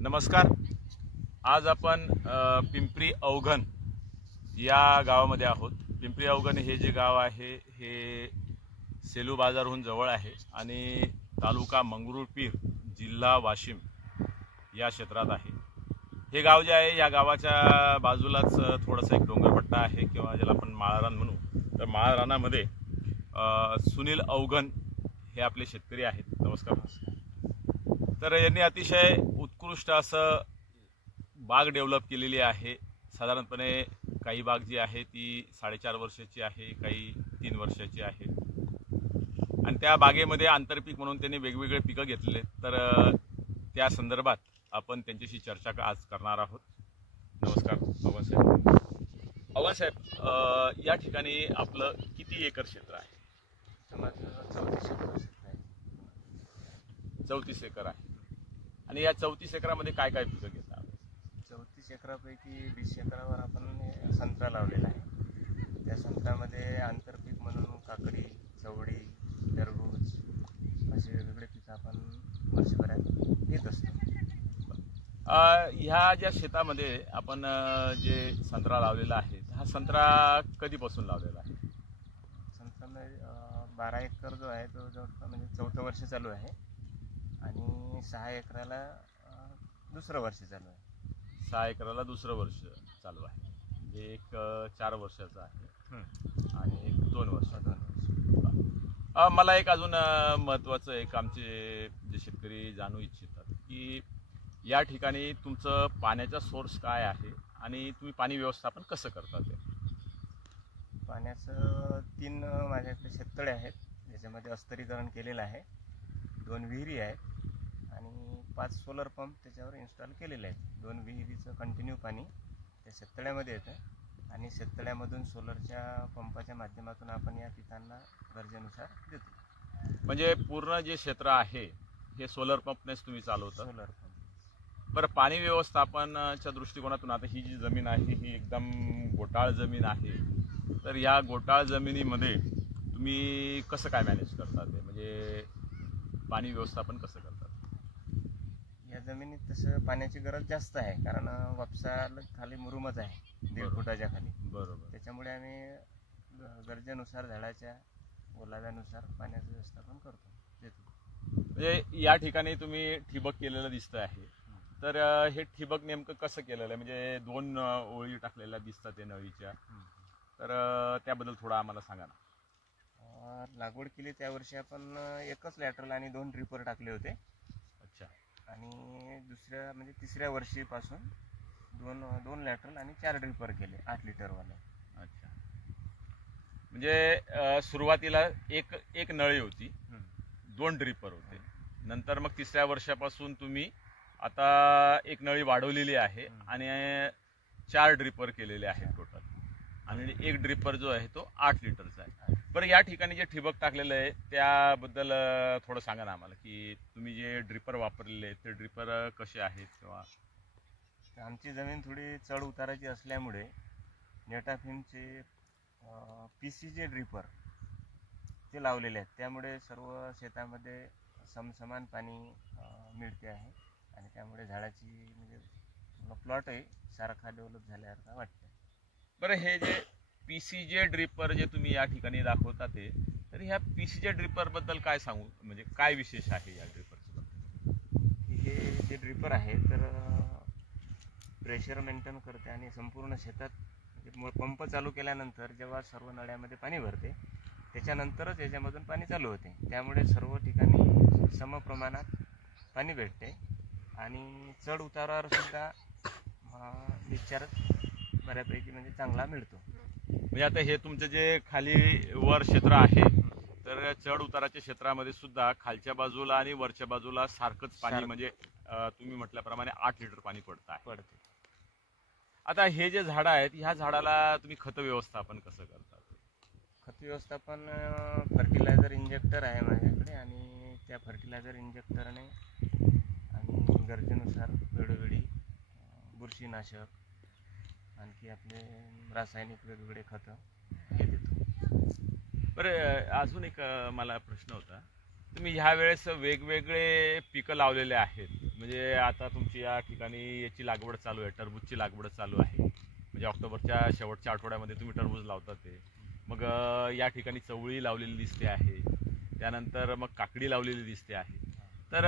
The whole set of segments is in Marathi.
नमस्कार. आज आपण पिंपरी अवघण या गावामध्ये आहोत. पिंपरी अवघण हे जे गाव आहे हे सेलू बाजारहून जवळ आहे आणि तालुका मंगरुळपीर, जिल्हा वाशिम या क्षेत्रात आहे. हे गाव जे आहे या गावाच्या बाजूलाच थोडासा एक डोंगरपट्टा आहे किंवा ज्याला आपण माळरान म्हणू. तर माळरानामध्ये सुनील अवघण हे आपले शेतकरी आहेत. नमस्कार. तर यांनी अतिशय उत्कृष्ट असं बाग डेव्हलप केलेली आहे. साधारणपणे काही बाग जी आहे ती 4.5 वर्षाची आहे, काही 3 वर्षाची आहे आणि त्या बागेमध्ये आंतरपीक म्हणून त्यांनी वेगवेगळे पिकं घेतले. तर त्या संदर्भात आपण त्यांच्याशी चर्चा आज करणार आहोत. नमस्कार अवघण साहेब. अवघण साहेब, या ठिकाणी आपलं किती एकर क्षेत्र आहे? 34 एकर आहे. आणि या 34 एकरामध्ये काय काय पिकं घेतात? 34 एकरापैकी 20 एकरावर आपण संत्रा लावलेला आहे. त्या संत्र्यामध्ये आंतरपीक म्हणून काकडी, चवळी, टरबूज असे वेगवेगळे पिकं आपण वर्षभरात घेत असतो. ह्या ज्या शेतामध्ये आपण जे संत्रा लावलेला आहे, हा संत्रा कधीपासून लावलेला आहे? संत्र्यामध्ये 12 एकर जो आहे तो जवळपास म्हणजे 4थं वर्ष चालू आहे आणि 6 एकराला दुसरं वर्ष चालू आहे. 6 एकराला दुसरं वर्ष चालू आहे. म्हणजे एक 4 वर्षाचा आहे आणि एक 2 वर्षाचा. मला एक अजून महत्त्वाचं एक आमचे जे शेतकरी जाणू इच्छितात की या ठिकाणी तुमचं पाण्याचा सोर्स काय आहे आणि तुम्ही पाणी व्यवस्थापन कसं करता? ते पाण्याचं 3 माझ्याकडे शेततळे आहेत, ज्याच्यामध्ये अस्तरीकरण केलेलं आहे. 2 विहिरी आहेत आणि 5 सोलर पंप त्याच्यावर इन्स्टॉल केलेले आहेत. 2 विहिरीचं कंटिन्यू पाणी त्या शेततळ्यामध्ये येतं आणि शेततळ्यामधून सोलरच्या पंपाच्या माध्यमातून आपण या पिकांना गरजेनुसार देतो. म्हणजे पूर्ण जे क्षेत्र आहे हे सोलर पंपनेच तुम्ही चालवता? Solar pump. बरं, पाणी व्यवस्थापनाच्या दृष्टिकोनातून आता ही जी जमीन आहे ही एकदम गोटाळ जमीन आहे. तर या गोटाळ जमिनीमध्ये तुम्ही कसं काय मॅनेज करता? ते म्हणजे पाणी व्यवस्थापन कसं करतात? या जमिनीत तसं पाण्याची गरज जास्त आहे, कारण वापसाला खाली मुरुमच आहे 1.5 फुटाच्या खाली. बरोबर. त्याच्यामुळे आम्ही गरजेनुसार झाडाच्या ओलाव्यानुसार पाण्याचं व्यवस्थापन करतो, देतो. म्हणजे या ठिकाणी तुम्ही ठिबक केलेलं दिसतं आहे. तर हे ठिबक नेमकं कसं केलेलं आहे? म्हणजे 2 ओळी टाकलेल्या दिसतात ते नळीच्या. तर त्याबद्दल थोडं आम्हाला सांगा ना. लागवड केली त्या वर्षी आपण एकच लॅटरल आणि 2 ड्रिपर टाकले होते. अच्छा. आणि दुसऱ्या म्हणजे तिसऱ्या वर्षीपासून 2 लॅटरल आणि 4 ड्रिपर केले 8 लिटरवाले. अच्छा. म्हणजे सुरुवातीला एक नळी होती, 2 ड्रिपर होते. नंतर मग तिसऱ्या वर्षापासून तुम्ही आता एक नळी वाढवलेली आहे आणि 4 ड्रिपर केलेले आहेत टोटल. आणि एक ड्रिपर जो आहे तो 8 लिटरचा आहे. बरं, या ठिकाणी जे ठिबक टाकलेलं आहे त्याबद्दल थोडं सांगा ना आम्हाला की तुम्ही जे ड्रिपर वापरलेले आहेत ते ड्रिपर कसे आहेत? किंवा आमची जमीन थोडी चढ उताराची असल्यामुळे नेटाफिमचे PC जे ड्रिपर ते लावलेले आहेत. त्यामुळे सर्व शेतामध्ये समसमान पाणी मिळते आहे आणि त्यामुळे झाडाची म्हणजे प्लॉटही सारखा डेव्हलप झाल्यासारखा वाटतं. बरं, हे जे PCJ ड्रिपर जे तुम्ही या ठिकाणी दाखवता ते, तर ह्या PCJ ड्रिपर बद्दल काय सांगू? म्हणजे काय विशेष आहे या ड्रिपरचं? हे जे ड्रिपर आहे तर प्रेशर मेंटेन करते आणि संपूर्ण शेतात पंप चालू केल्यानंतर जेव्हा सर्व नळ्यामध्ये पाणी भरते त्याच्यानंतरच याच्यामधून पाणी चालू होते. त्यामुळे सर्व ठिकाणी समप्रमाणात पाणी भेटते आणि चढ उतारावर सुद्धा निश्चार बऱ्यापैकी म्हणजे चांगला मिळतो. म्हणजे आता हे तुमचं जे खाली वर क्षेत्र आहे तर चढ उताराच्या क्षेत्रामध्ये सुद्धा खालच्या बाजूला आणि वरच्या बाजूला सारखंच पाणी म्हणजे तुम्ही म्हटल्याप्रमाणे 8 लिटर पाणी पडते. आता हे जे झाडं आहेत ह्या झाडाला तुम्ही खत व्यवस्थापन कसं करता? खत व्यवस्थापन फर्टिलायझर इंजेक्टर आहे माझ्याकडे आणि त्या फर्टिलायझर इंजेक्टरने आम्ही गरजेनुसार वेळोवेळी बुरशीनाशक आणखी आपले रासायनिक वेगवेगळे खतं हे देतो. बरं, अजून एक मला प्रश्न होता. तुम्ही ह्या वेळेस वेगवेगळे पिकं लावलेले आहेत. म्हणजे आता तुमची या ठिकाणी याची लागवड चालू आहे, टरबूजची लागवड चालू आहे. म्हणजे ऑक्टोबरच्या शेवटच्या आठवड्यामध्ये तुम्ही टरबूज लावता ते. मग या ठिकाणी चवळी लावलेली दिसते आहे, त्यानंतर मग काकडी लावलेली दिसते आहे. तर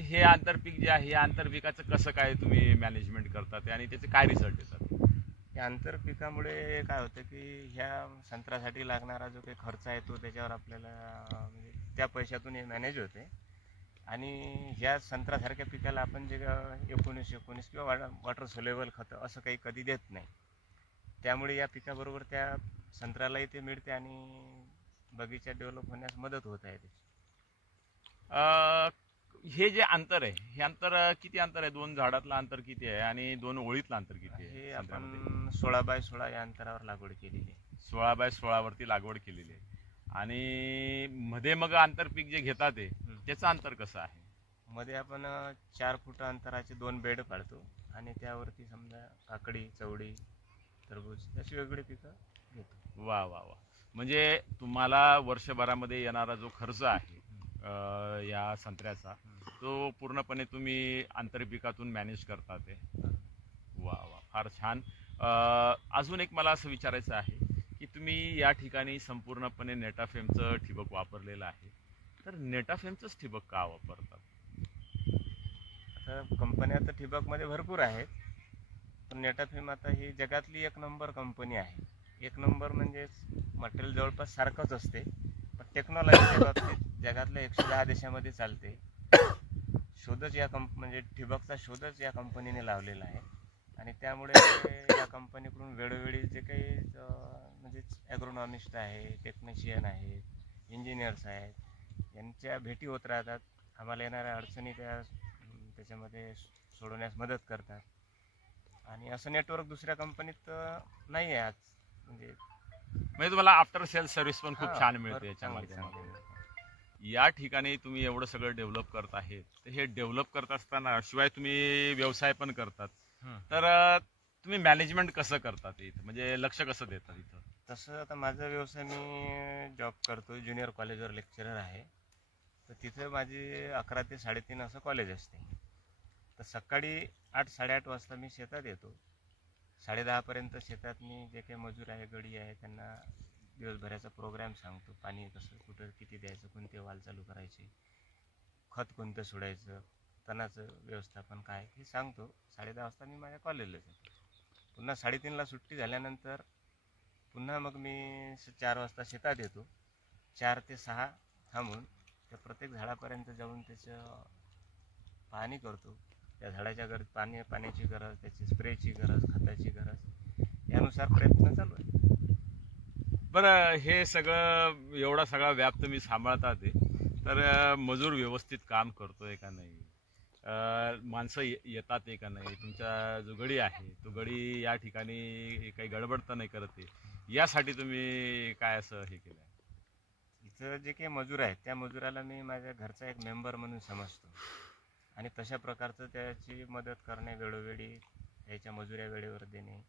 हे आंतरपीक जे आहे, या आंतरपिकाचं कसं काय तुम्ही मॅनेजमेंट करतात आणि त्याचे काय रिझल्ट येतात? या आंतरपिकामुळे काय होतं की ह्या संत्र्यासाठी लागणारा जो काही खर्च आहे तो त्याच्यावर आपल्याला म्हणजे त्या पैशातून हे मॅनेज होते. आणि ह्या संत्र्यासारख्या पिकाला आपण जे 19-19 किंवा वॉटर सोल्युबल खतं असं काही कधी देत नाही. त्यामुळे या पिकाबरोबर त्या संत्र्यालाही ते मिळते आणि बगीचा डेव्हलप होण्यास मदत होत आहे त्याची. हे जे अंतर आहे, हे अंतर किती अंतर आहे? 2 झाडातलं अंतर किती आहे आणि 2 ओळीतलं अंतर किती आहे? हे आपण 16x16 या अंतरावर लागवड केलेली आहे. 16x16 वरती लागवड केलेली आहे. आणि मध्ये मग आंतरपीक जे घेतात ते त्याचं अंतर कसं आहे? मध्ये आपण 4 फूट अंतराचे 2 बेड पाडतो आणि त्यावरती समजा काकडी, चवळी, टरबूज अशी वेगळी पिकं घेतो. वा वा वा. म्हणजे तुम्हाला वर्षभरामध्ये येणारा जो खर्च आहे या संत्र्याचा, तो पूर्णपणे तुम्ही आंतरपिकातून मॅनेज करता ते. वा वा, फार छान. अजून एक मला असं विचारायचं आहे की तुम्ही या ठिकाणी संपूर्णपणे नेटाफेमचं ठिबक वापरलेलं आहे, तर नेटाफेमचंच ठिबक का वापरतात? आता कंपन्या तर ठिबकमध्ये भरपूर आहेत, पण नेटाफेम आता ही जगातली 1 नंबर कंपनी आहे. 1 नंबर म्हणजे मटेरियल जवळपास सारखंच असते, पण टेक्नॉलॉजीच्या बाबतीत जगातल्या 110 देशामध्ये चालते. शोधच या म्हणजे ठिबकचा शोधच या कंपनीने लावलेला आहे. आणि त्यामुळे या कंपनीकडून वेळोवेळी जे काही म्हणजे ॲग्रोनॉमिस्ट आहे, टेक्निशियन आहेत, इंजिनियर्स आहेत, यांच्या भेटी होत राहतात. आम्हाला येणाऱ्या अडचणी त्याच्यामध्ये सोडवण्यास मदत करतात. आणि असं नेटवर्क दुसऱ्या कंपनीत नाही आहे आज. म्हणजे तुम्हाला आफ्टर सेल सर्व्हिस पण खूप छान मिळते याच्या माध्यमातून. या ठिकाणी तुम्ही एवढं सगळं डेव्हलप करत आहेत, तर हे डेव्हलप करत असताना शिवाय तुम्ही व्यवसाय पण करतात, तर तुम्ही मॅनेजमेंट कसं करतात इथं? म्हणजे लक्ष कसं देतात इथं? तसं आता माझा व्यवसाय, मी जॉब करतो, ज्युनियर कॉलेजवर लेक्चरर आहे. तर तिथे माझी 11 ते 3:30 असं कॉलेज असते. तर सकाळी 8-8:30 वाजता मी शेतात येतो. 10:30पर्यंत शेतात मी जे काही मजूर आहे, गडी आहे, त्यांना दिवसभराचा प्रोग्राम सांगतो. पाणी कसं, कुठं किती द्यायचं, कोणते वाल चालू करायचे, खत कोणतं सोडायचं, तणाचं व्यवस्थापन काय, हे सांगतो. 10:30 वाजता मी माझ्या कॉलेजला जातो. पुन्हा 3:30ला सुट्टी झाल्यानंतर पुन्हा मग मी 4 वाजता शेतात येतो. 4 ते 6 थांबून त्या प्रत्येक झाडापर्यंत जाऊन त्याचं पाहणी करतो. त्या झाडाच्या पाण्याची गरज, त्याची स्प्रेची गरज, खताची गरज, यानुसार प्रयत्न चालू आहे. बरं, हे सगळं एवढा सगळा व्याप तुम्ही सांभाळता ते, तर मजूर व्यवस्थित काम करतोय का नाही? माणसं येतात आहे का नाही? तुमचा जो गडी आहे तो गडी या ठिकाणी काही गडबड तर नाही करत आहे, यासाठी तुम्ही काय असं हे केलं आहे? इथं जे काही मजूर आहेत त्या मजुराला मी माझ्या घरचा एक मेंबर म्हणून समजतो. आणि तशा प्रकारचं त्याची मदत करणे, वेळोवेळी त्याच्या मजुऱ्या वेळेवर देणे,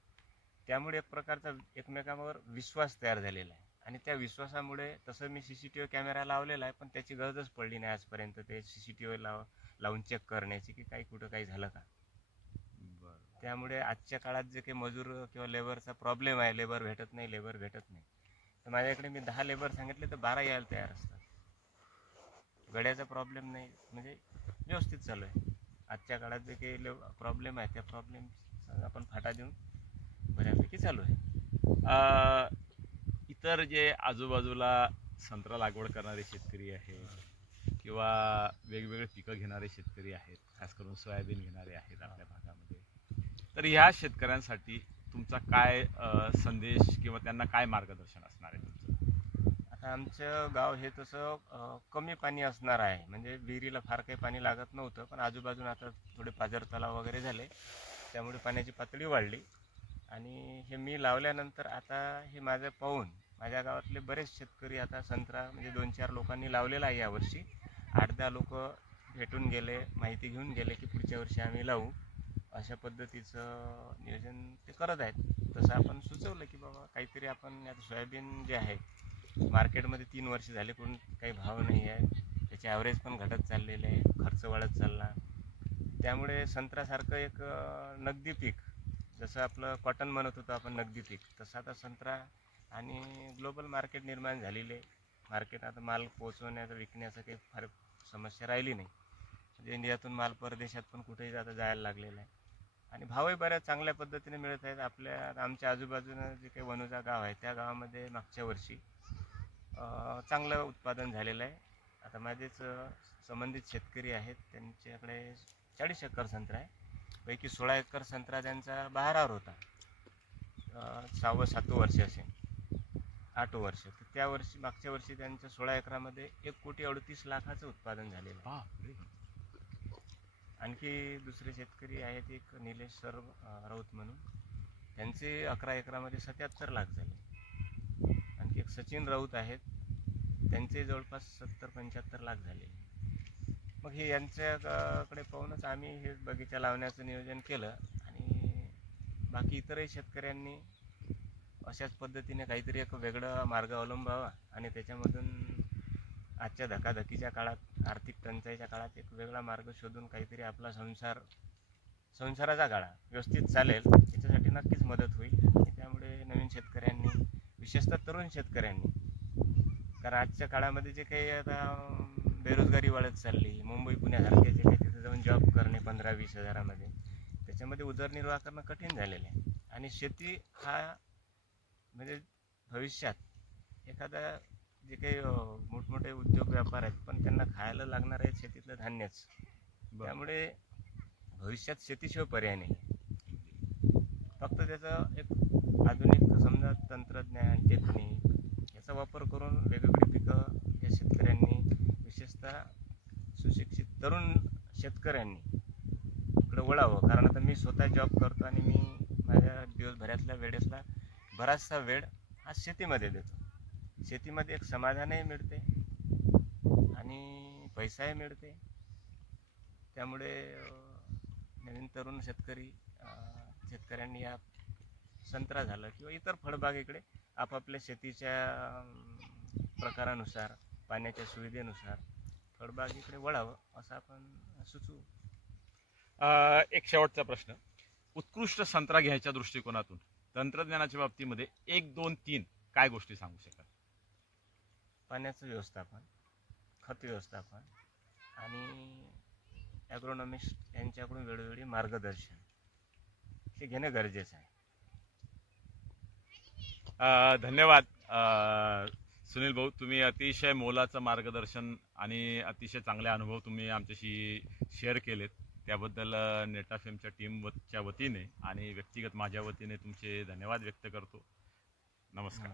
त्यामुळे एक प्रकारचा एकमेकांवर विश्वास तयार झालेला आहे. आणि त्या विश्वासामुळे तसं मी CCTV कॅमेरा लावलेला आहे, पण त्याची गरजच पडली नाही आजपर्यंत ते CCTV लावून चेक करण्याची की कुठं काही झालं का. त्यामुळे आजच्या काळात जे काही मजूर किंवा लेबरचा प्रॉब्लेम आहे, लेबर भेटत नाही, तर माझ्याकडे मी 10 लेबर सांगितले तर 12 यायला तयार असतात. गड्याचा प्रॉब्लेम नाही, म्हणजे व्यवस्थित चालू आहे. आजच्या काळात जे काही प्रॉब्लेम आहे त्या प्रॉब्लेम आपण फाटा देऊन बऱ्यापैकी चालू आहे. इतर जे आजूबाजूला संत्रा लागवड करणारे शेतकरी आहेत किंवा वेगवेगळे पिकं घेणारे शेतकरी आहेत, खास करून सोयाबीन घेणारे आहेत आपल्या भागामध्ये, तर ह्या शेतकऱ्यांसाठी तुमचा काय संदेश किंवा त्यांना काय मार्गदर्शन असणार आहे तुमचं? आता आमचं गाव हे तसं कमी पाणी असणार आहे, म्हणजे विहिरीला फार काही पाणी लागत नव्हतं, पण आजूबाजूला आता थोडे पाझर तलाव वगैरे झाले, त्यामुळे पाण्याची पातळी वाढली. आणि हे मी लावल्यानंतर आता हे माझं पाहून माझ्या गावातले बरेच शेतकरी आता संत्रा म्हणजे 2-4 लोकांनी लावलेला आहे यावर्षी. 8-10 लोक भेटून गेले, माहिती घेऊन गेले की पुढच्या वर्षी आम्ही लावू, अशा पद्धतीचं नियोजन ते करत आहेत. तसं आपण सुचवलं की बाबा काहीतरी आपण, आता सोयाबीन जे आहे मार्केटमध्ये 3 वर्ष झाले पण काही भाव नाही आहे, त्याचे ॲव्हरेज पण घटत चाललेले आहे, खर्च वाढत चालला. त्यामुळे संत्र्यासारखं एक नगदी पीक, जसं आपलं कॉटन म्हणत होतो आपण नगदी पीक, तसं आता संत्रा आणि ग्लोबल मार्केट निर्माण झालेले. मार्केट आता माल पोचवण्याचं विकण्याचं काही फार समस्या राहिली नाही. म्हणजे इंडियातून माल परदेशात पण कुठेही आता जायला लागलेला आहे आणि भावही बऱ्याच चांगल्या पद्धतीने मिळत आहेत. आमच्या आजूबाजूनं जे काही वनुजा गाव आहे त्या गावामध्ये मागच्या वर्षी चांगलं उत्पादन झालेलं आहे. आता माझेच संबंधित शेतकरी आहेत, त्यांच्याकडे 40 एकर संत्रा आहे. पैकी 16 एकर संत्रा त्यांचा बहारावर होता. 6वं-7वं वर्ष असेल, 8वं वर्ष. तर त्या वर्षी मागच्या वर्षी त्यांच्या 16 एकरामध्ये 1,38,00,000 उत्पादन झालेलं आहे. आणखी दुसरे शेतकरी आहेत, एक निलेश सर राऊत म्हणून, त्यांचे 11 एकरामध्ये 77 लाख झाले. आणखी एक सचिन राऊत आहेत, त्यांचे जवळपास 70-75 लाख झाले. मग हे यांच्याकडे पाहूनच आम्ही हे बगीचा लावण्याचं नियोजन केलं आणि बाकी इतरही शेतकऱ्यांनी अशाच पद्धतीने काहीतरी एक वेगळा मार्ग अवलंबावा आणि त्याच्यामधून आजच्या धकाधकीच्या काळात, आर्थिक टंचाईच्या काळात एक वेगळा मार्ग शोधून काहीतरी आपला संसाराचा गाळा व्यवस्थित चालेल याच्यासाठी नक्कीच मदत होईल. आणि त्यामुळे नवीन शेतकऱ्यांनी, विशेषतः तरुण शेतकऱ्यांनी, कारण आजच्या काळामध्ये जे काही आता बेरोजगारी वाढत चालली, मुंबई पुण्यासारखे जे काही तिथे जाऊन जॉब करणे 15-20 हजारामध्ये, त्याच्यामध्ये उदरनिर्वाह करणं कठीण झालेलं आहे. आणि शेती हा म्हणजे भविष्यात एखादा जे काही मोठमोठे उद्योग व्यापार आहेत, पण त्यांना खायला लागणार आहे शेतीतलं धान्यच. त्यामुळे भविष्यात शेतीशिवाय पर्याय नाही. फक्त त्याचं एक आधुनिक समजा तंत्रज्ञान, टेक्निक याचा वापर करून वेगवेगळी पिकं या शेतकऱ्यांनी, विशेषतः सुशिक्षित तरुण शेतकऱ्यांनी इकडं वळावं. कारण आता मी स्वतः जॉब करतो आणि मी माझ्या दिवसभरातल्या वेळेतला बराचसा वेळ हा शेतीमध्ये देतो. शेतीमध्ये एक समाधानही मिळते आणि पैसाही मिळते. त्यामुळे नवीन तरुण शेतकऱ्यांनी या संत्रा झालं किंवा इतर फळबागेकडे आपापल्या शेतीच्या प्रकारानुसार, पाण्याच्या सुविधेनुसार फळबागेकडे वळावं असं आपण सुचवू. एक शेवटचा प्रश्न, उत्कृष्ट संत्रा घ्यायच्या दृष्टिकोनातून तंत्रज्ञानाच्या बाबतीमध्ये 1, 2, 3 काय गोष्टी सांगू शकाल? पाण्याचं व्यवस्थापन, खत व्यवस्थापन आणि ॲग्रोनॉमिस्ट यांच्याकडून वेळोवेळी मार्गदर्शन हे घेणं गरजेचं आहे. धन्यवाद सुनील भाऊ, तुम्ही अतिशय मोलाचं मार्गदर्शन आणि अतिशय चांगले अनुभव तुम्ही आमच्याशी शेअर केलेत. त्याबद्दल नेटाफेमच्या टीमच्या वतीने आणि व्यक्तिगत माझ्या वतीने तुमचे धन्यवाद व्यक्त करतो. नमस्कार.